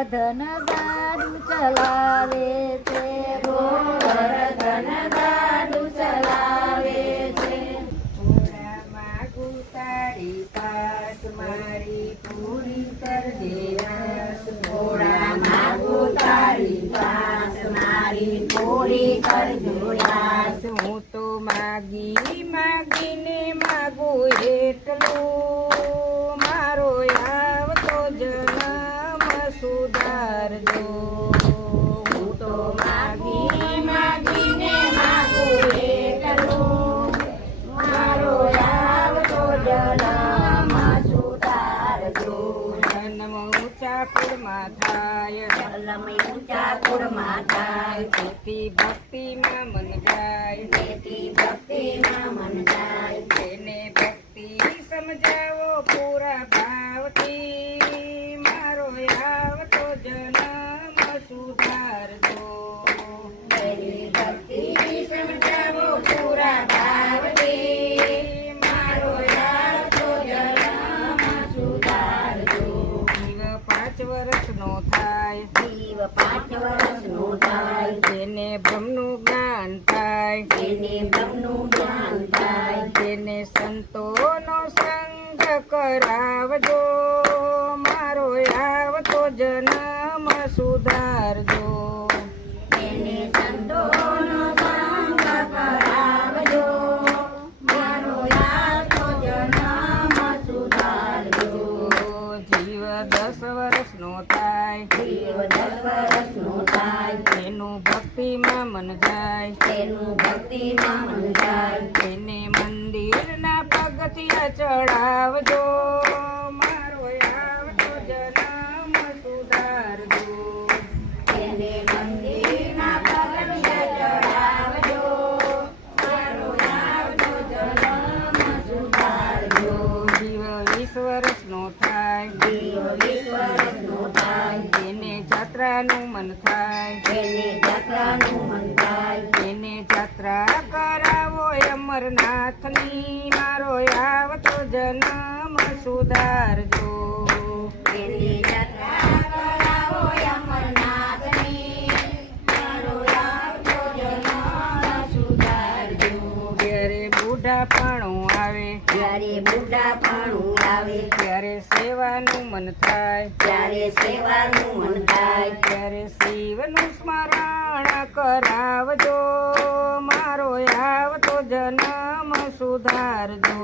ગોવર્ધન ગાડું ચલાવે છે, ગોવર્ધન ગાડું ચલાવે છે. ઘોડા માગું તારી પાસ મારી પૂરી કરજે આસ. ઘોડા માગું તારી પાસ મારી પૂરી કરજો આસ. હું તો માગીને માગું એટલું મારો આવતો જન્મ સુધારજો. હું તો માગીને માગું એટલું મારો આવતો જન્મ સુધારજો. જન્મ ઊંચા કુળમાં થાય, જન્મ ઊંચા કુળમાં થાય, તેથી ભક્તિમાં મન જાય, તેથી ભક્તિમાં મન જાય. તેને ભક્તિ સમજાવો પૂરા ભાવથી મારો આવતો જન્મ સુધારજો. તેની ભક્તિ સમજાવો પૂરા ભાવથી મારો આવતો જન્મ સુધારજો. જીવ 5 વર્ષનો થાય, જીવ 5 વર્ષનો થાય, તેને બ્રહ્મનું જ્ઞાન થાય, તેને બ્રહ્મનું જ્ઞાન થાય. તેને સંતોનો સંગ કરાવજો મારો આવતો જન્મ સુધારજો. તેને સંતોનો સંગ કરાવજો મારો આવતો જન્મ સુધારજો. જીવ 10 વર્ષનો થાય, જીવ 10 વર્ષનો થાય, તેનું ભક્તિમાં મન જાય, તેનું ભક્તિમાં મન જાય. તેને મંદિરના પગથિયા ચડાવજો મારો આવતો જન્મ સુધારજો. તેને મંદિરના પગથિયા ચડાવજો મારો આવતો જન્મ સુધારજો. જીવ 20 વર્ષનો થાય, જીવ 20 વર્ષનો થાય, તેને જાત્રાનું મન થાય, તેને જાત્રાનું મન થાય. તેને જાત્રા કરાવો અમરનાથની મારો આવતો જન્મ સુધારજો. તેને જાત્રા કરાવો અમરનાથની મારો આવતો જન્મ સુધારજો. જ્યારે બુઢાપણું આવે, જ્યારે બુઢાપણું આવે, ત્યારે સેવાનું મન થાય, ત્યારે સેવાનું મન થાય. ત્યારે શિવનું સ્મરણ કરાવજો મારો આવતો જન્મ સુધારજો.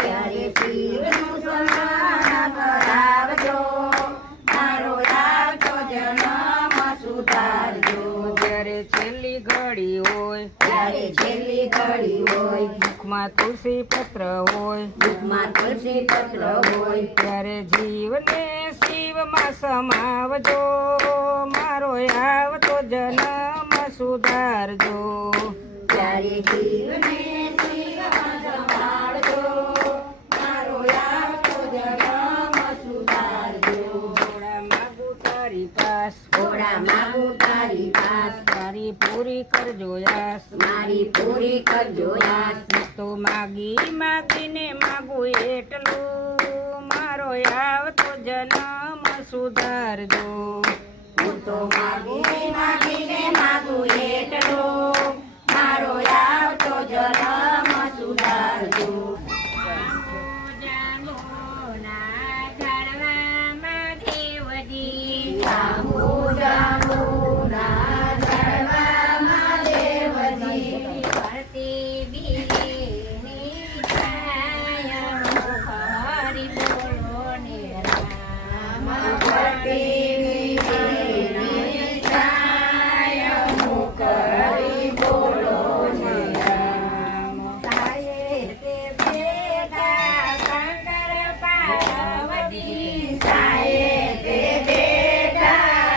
ત્યારે શિવનું સ્મરણ કરાવજો મારો આવતો જન્મ સુધારજો. જ્યારે છેલ્લી ઘડી હોય, ત્યારે છેલ્લી ઘડી હોય, મુખમાં તુલસી પત્ર હોય, દુઃખમાં તુલસી પત્ર હોય, ત્યારે જીવને શિવમાં સમાવજો મારો આવતો જન્મ સુધારજો. ત્યારે જીવને શિવમાં સંભાળજો મારો આવતો જન્મ સુધારજો. ઘોડા માગું તારી પાસ, ઘોડા માગું તારી પાસ તારી પૂરી કરજો યાસ. મારી પૂરી કરજો યાસ. હું તો માગીને માગું એટલું મારો આવતો જન્મ સુધારજો. હું તો માગીને માગું એટલું મારો આવતો જન્મ સુધારજો. જાંબુ જાંબુના ઝાડવામાં દેવજી ભરતી બીલીની છાયા હરી બોલો ને રામ. ભરતી બીલીની છાયા મુખ હરી બોલો ને રામ. સાયે તે બેઠા શંકર પાર્વતી, સાયે તે બેઠા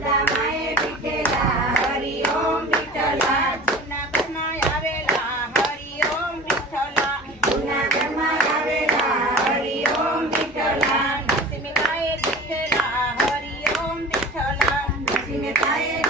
સુદામાએ વિઠ્ઠલા હરિ ઓમ વિઠ્ઠલા જૂનાગઢમાં આવેલા હરિ ઓમ વિઠ્ઠલા જૂનાગઢમાં આવેલા હરિ ઓમ વિઠ્ઠલા નરસિંહ મહેતાએ વિઠ્ઠલા હરિ ઓમ વિઠ્ઠલા નરસિંહ મહેતાએ